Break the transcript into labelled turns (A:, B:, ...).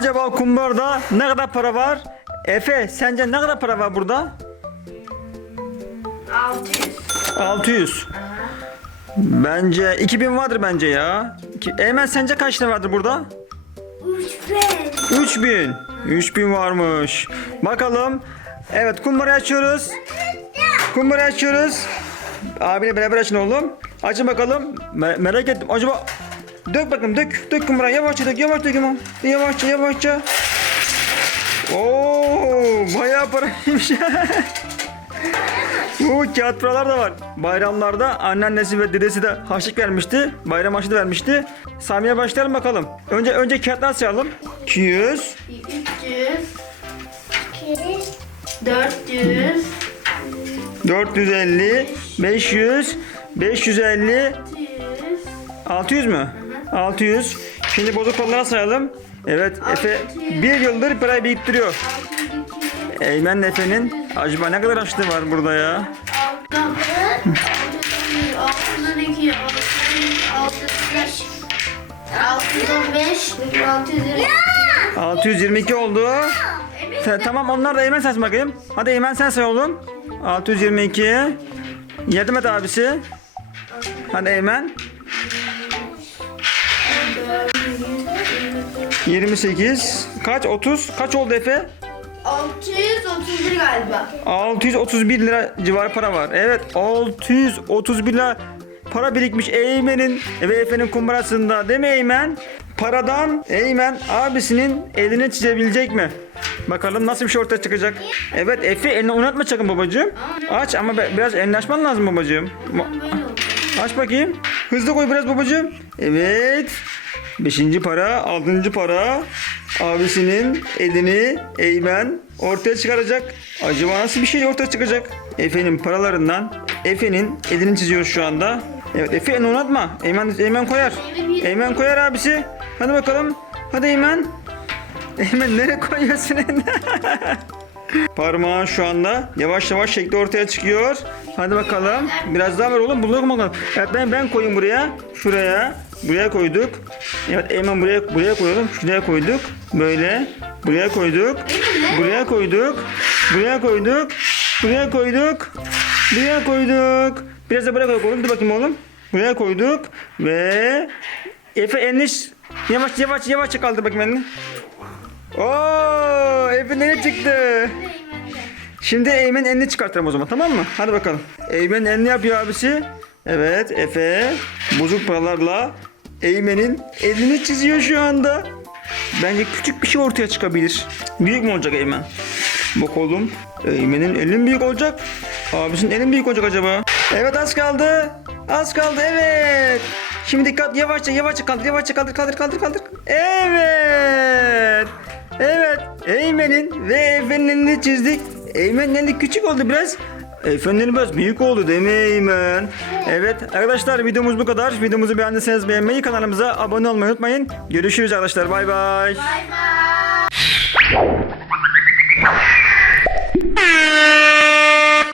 A: Acaba kumbarda ne kadar para var? Efe sence ne kadar para var burada?
B: 600.
A: 600. Bence 2000 vardır bence ya. Eymen sence kaç lira vardır burada?
B: 3000.
A: 3000. 3000 varmış. Bakalım. Evet kumbarayı açıyoruz. Kumbarayı açıyoruz. Abiyle beraber açın oğlum. Açın bakalım. Me- merak ettim. Acaba dök bakalım dök. Dök kumbarayı yavaşça dök. Yavaş dök imam. Yavaşça yavaşça. Oo, bayağı paraymış. Bu kağıt paralar da var. Bayramlarda anneannesi ve dedesi de harçlık vermişti. Bayram harçlığı vermişti. Samiye başlayalım bakalım. Önce önce kağıtlar sayalım. 200,
B: 300. 400.
A: 450, 500, 550,
B: 600.
A: 600 mü? 600. Şimdi bozuk paraları sayalım. Evet Efe bir yıldır parayı biriktiriyor.
B: 602.
A: Eymen Efe'nin acaba ne kadar harçlığı var burada ya?
B: 602. 605. 605. 620.
A: 622 oldu. Ta- tamam onlar da Eymen saysın bakayım. Hadi Eymen sen say oğlum. 622. Yardım et abisi. Hadi Eymen. 28. Kaç? 30. Kaç oldu Efe?
B: 631 galiba.
A: 631 lira civarı para var. Evet 631 lira para birikmiş Eymen'in ve Efe'nin kumbarasında değil mi Eymen? Paradan Eymen abisinin elini çizebilecek mi? Bakalım nasıl bir şey ortaya çıkacak. Evet Efe elini oynatma sakın babacığım. Aç ama biraz elini açman lazım babacığım. Aç bakayım. Hızlı koy biraz babacığım. Evet. Beşinci para, altıncı para. Abisinin elini Eymen ortaya çıkaracak. Acaba nasıl bir şey ortaya çıkacak? Efe'nin paralarından Efe'nin elini çiziyor şu anda. Evet Efe elini oynatma. Eymen, Eymen koyar. Eymen koyar abisi. Hadi bakalım. Hadi Eymen. Eymen nereye koyuyorsun? Parmağın şu anda yavaş yavaş şekli ortaya çıkıyor. Hadi bakalım. Biraz daha ver oğlum. Bunu bakalım. Evet ben ben koyayım buraya. Şuraya. Buraya koyduk. Evet Eymen buraya buraya koyalım. Şuraya koyduk. Böyle. Buraya koyduk. Buraya koyduk. Buraya koyduk. Buraya koyduk. Buraya koyduk. Biraz da buraya koyduk oğlum. Dur bakayım oğlum. Buraya koyduk. Ve Efe elini yavaş yavaş yavaş kaldır bakayım elini. Oo, Efe nereye çıktı? Şimdi Eymen elini çıkartalım o zaman tamam mı? Hadi bakalım. Eymen elini yapıyor abisi. Evet Efe bozuk paralarla Eymen'in elini çiziyor şu anda. Bence küçük bir şey ortaya çıkabilir. Büyük mü olacak Eymen? Bakalım. Eymen'in elin büyük olacak. Abisinin elin büyük olacak acaba? Evet az kaldı. Az kaldı evet. Şimdi dikkat yavaşça yavaşça kaldır yavaşça kaldır kaldır kaldır kaldır. Evet. Eymen'in ve Efe'nin elini çizdik. Eymen'in eli küçük oldu biraz. Eli biraz büyük oldu değil mi Eymen? Evet arkadaşlar videomuz bu kadar. Videomuzu beğendiyseniz beğenmeyi kanalımıza abone olmayı unutmayın. Görüşürüz arkadaşlar bay bay.
B: Bay bay.